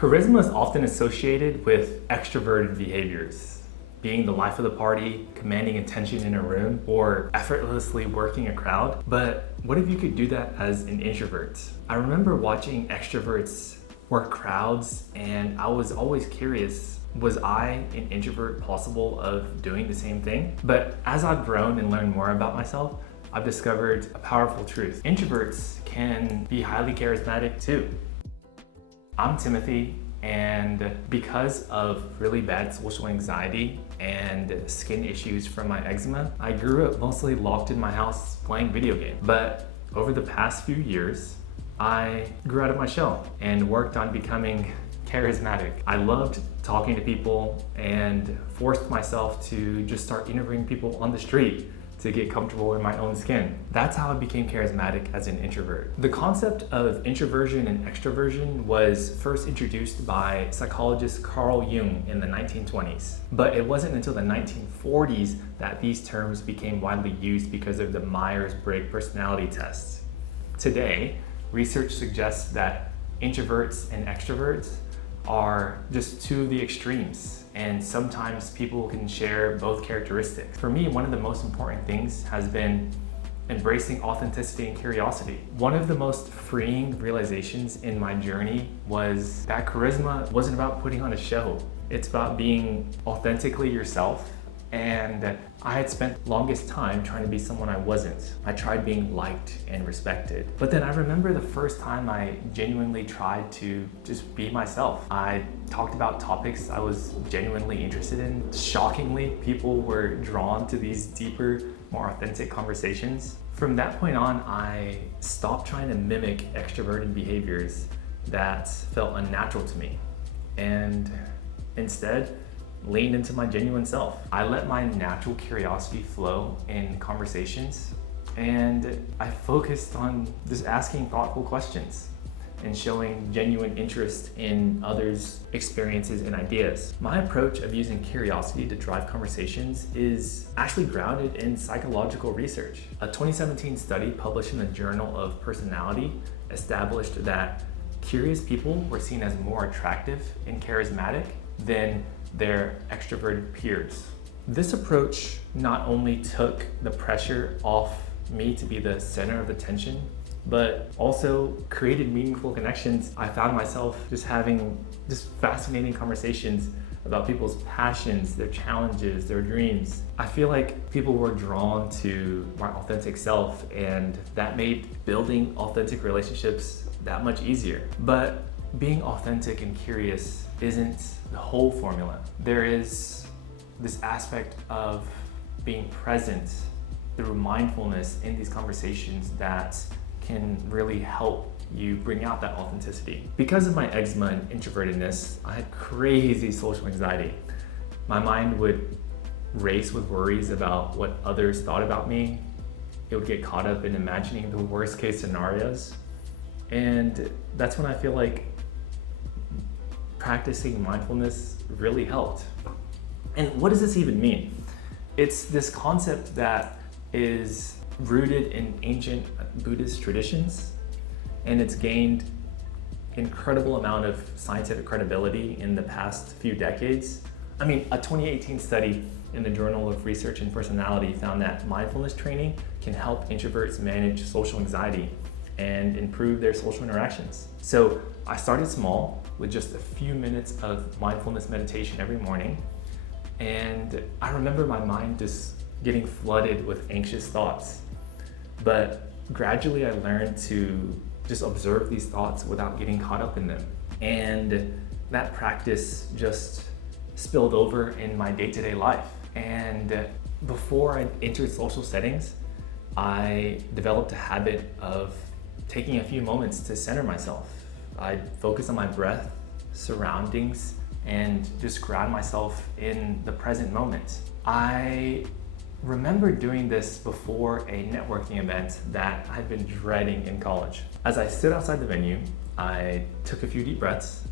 Charisma is often associated with extroverted behaviors, being the life of the party, commanding attention in a room, or effortlessly working a crowd. But what if you could do that as an introvert? I remember watching extroverts work crowds, and I was always curious, was I, an introvert, possible of doing the same thing? But as I've grown and learned more about myself, I've discovered a powerful truth. Introverts can be highly charismatic too. I'm Timothy, and because of really bad social anxiety and skin issues from my eczema, I grew up mostly locked in my house playing video games. But over the past few years, I grew out of my shell and worked on becoming charismatic. I loved talking to people and forced myself to just start interviewing people on the street to get comfortable in my own skin. That's how I became charismatic as an introvert. The concept of introversion and extroversion was first introduced by psychologist Carl Jung in the 1920s. But it wasn't until the 1940s that these terms became widely used because of the Myers-Briggs personality tests. Today, research suggests that introverts and extroverts are just two of the extremes, and sometimes people can share both characteristics. For me, one of the most important things has been embracing authenticity and curiosity. One of the most freeing realizations in my journey was that charisma wasn't about putting on a show. It's about being authentically yourself. And I had spent longest time trying to be someone I wasn't. I tried being liked and respected. But then I remember the first time I genuinely tried to just be myself. I talked about topics I was genuinely interested in. Shockingly, people were drawn to these deeper, more authentic conversations. From that point on, I stopped trying to mimic extroverted behaviors that felt unnatural to me, and instead leaned into my genuine self. I let my natural curiosity flow in conversations, and I focused on just asking thoughtful questions and showing genuine interest in others' experiences and ideas. My approach of using curiosity to drive conversations is actually grounded in psychological research. A 2017 study published in the Journal of Personality established that curious people were seen as more attractive and charismatic than their extroverted peers. This approach not only took the pressure off me to be the center of attention, but also created meaningful connections. I found myself just having fascinating conversations about people's passions, their challenges, their dreams. I feel like people were drawn to my authentic self, and that made building authentic relationships that much easier. But being authentic and curious isn't the whole formula. There is this aspect of being present through mindfulness in these conversations that can really help you bring out that authenticity. Because of my eczema and introvertedness, I had crazy social anxiety. My mind would race with worries about what others thought about me. It would get caught up in imagining the worst case scenarios. And that's when I feel like practicing mindfulness really helped. And what does this even mean? It's this concept that is rooted in ancient Buddhist traditions, and it's gained incredible amount of scientific credibility in the past few decades. A 2018 study in the Journal of Research and Personality found that mindfulness training can help introverts manage social anxiety and improve their social interactions. So I started small with just a few minutes of mindfulness meditation every morning, and I remember my mind just getting flooded with anxious thoughts. But gradually I learned to just observe these thoughts without getting caught up in them. And that practice just spilled over in my day-to-day life. And before I entered social settings, I developed a habit of taking a few moments to center myself. I'd focus on my breath, surroundings, and just ground myself in the present moment. I remember doing this before a networking event that I'd been dreading in college. As I stood outside the venue, I took a few deep breaths,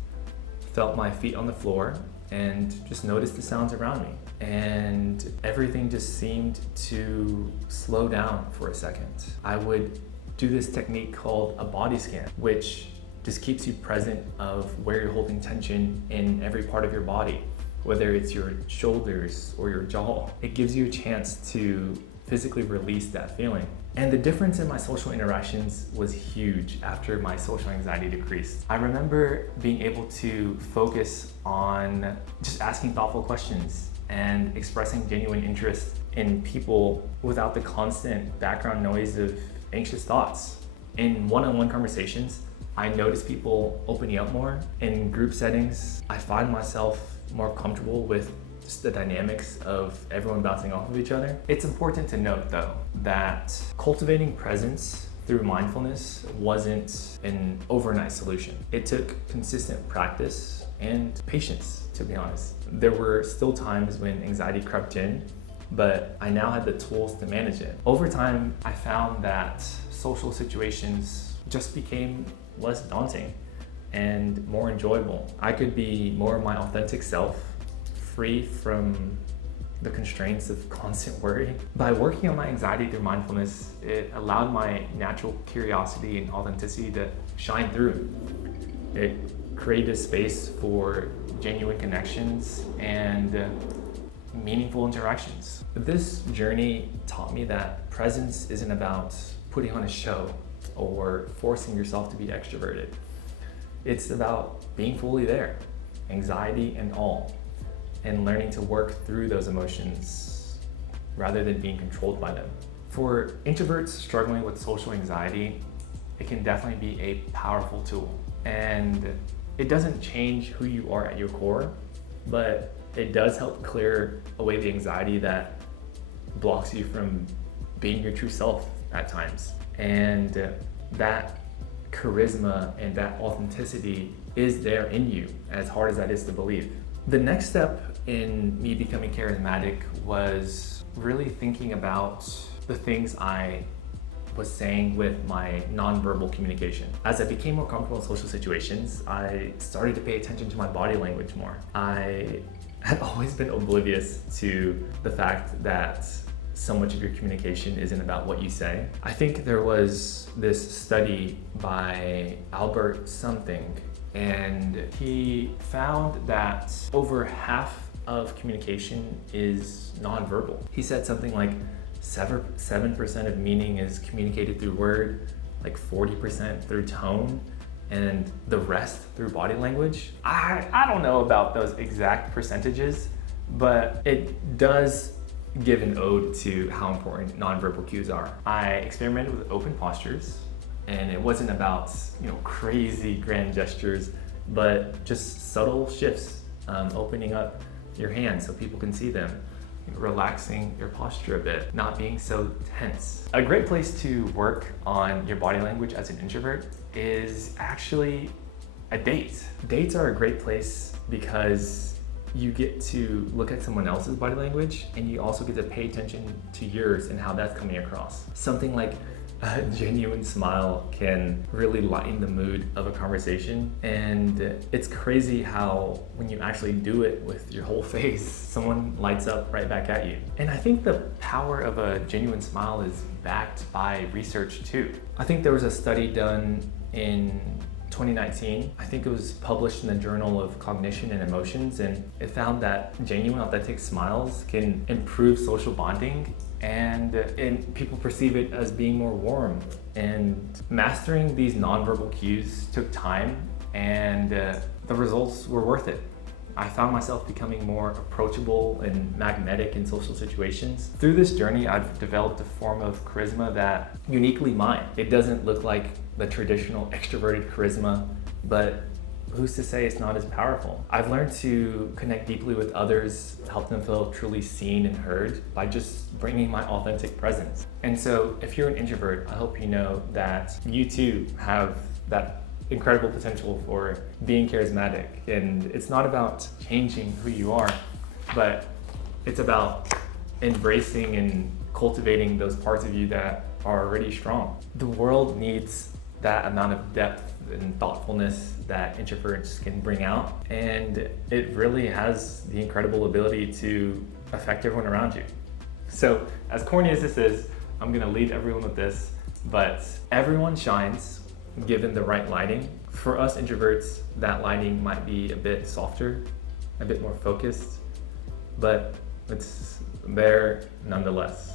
felt my feet on the floor, and just noticed the sounds around me. And everything just seemed to slow down for a second. I would do this technique called a body scan, which just keeps you present of where you're holding tension in every part of your body, whether it's your shoulders or your jaw. It gives you a chance to physically release that feeling. And the difference in my social interactions was huge after my social anxiety decreased. I remember being able to focus on just asking thoughtful questions and expressing genuine interest in people without the constant background noise of anxious thoughts. In one-on-one conversations, I notice people opening up more. In group settings, I find myself more comfortable with just the dynamics of everyone bouncing off of each other. It's important to note though that cultivating presence through mindfulness wasn't an overnight solution. It took consistent practice and patience, to be honest. There were still times when anxiety crept in, but I now had the tools to manage it. Over time, I found that social situations just became less daunting and more enjoyable. I could be more of my authentic self, free from the constraints of constant worry. By working on my anxiety through mindfulness, it allowed my natural curiosity and authenticity to shine through. It created a space for genuine connections and meaningful interactions. This journey taught me that presence isn't about putting on a show or forcing yourself to be extroverted. It's about being fully there, anxiety and all, and learning to work through those emotions rather than being controlled by them. For introverts struggling with social anxiety, it can definitely be a powerful tool. And it doesn't change who you are at your core, but it does help clear away the anxiety that blocks you from being your true self at times. And that charisma and that authenticity is there in you, as hard as that is to believe. The next step in me becoming charismatic was really thinking about the things I was saying with my nonverbal communication. As I became more comfortable in social situations, I started to pay attention to my body language more. I had always been oblivious to the fact that so much of your communication isn't about what you say. I think there was this study by Albert something, and he found that over half of communication is nonverbal. He said something like 7% of meaning is communicated through word, like 40% through tone, and the rest through body language. I don't know about those exact percentages, but it does give an ode to how important nonverbal cues are. I experimented with open postures, and it wasn't about crazy grand gestures, but just subtle shifts, opening up your hands so people can see them, relaxing your posture a bit, not being so tense. A great place to work on your body language as an introvert is actually a date. Dates are a great place because you get to look at someone else's body language, and you also get to pay attention to yours and how that's coming across. Something like a genuine smile can really lighten the mood of a conversation, and it's crazy how when you actually do it with your whole face, someone lights up right back at you. And I think the power of a genuine smile is backed by research too. I think there was a study done in 2019. I think it was published in the Journal of Cognition and Emotions, and it found that genuine, authentic smiles can improve social bonding, and people perceive it as being more warm. And mastering these nonverbal cues took time, and the results were worth it. I found myself becoming more approachable and magnetic in social situations. Through this journey, I've developed a form of charisma that uniquely mine. It doesn't look like the traditional extroverted charisma, but who's to say it's not as powerful? I've learned to connect deeply with others, help them feel truly seen and heard by just bringing my authentic presence. And so if you're an introvert, I hope you know that you too have that incredible potential for being charismatic. And it's not about changing who you are, but it's about embracing and cultivating those parts of you that are already strong. The world needs that amount of depth and thoughtfulness that introverts can bring out, and it really has the incredible ability to affect everyone around you. So as corny as this is, I'm gonna leave everyone with this, but everyone shines given the right lighting. For us introverts, that lining might be a bit softer, a bit more focused, but it's there nonetheless.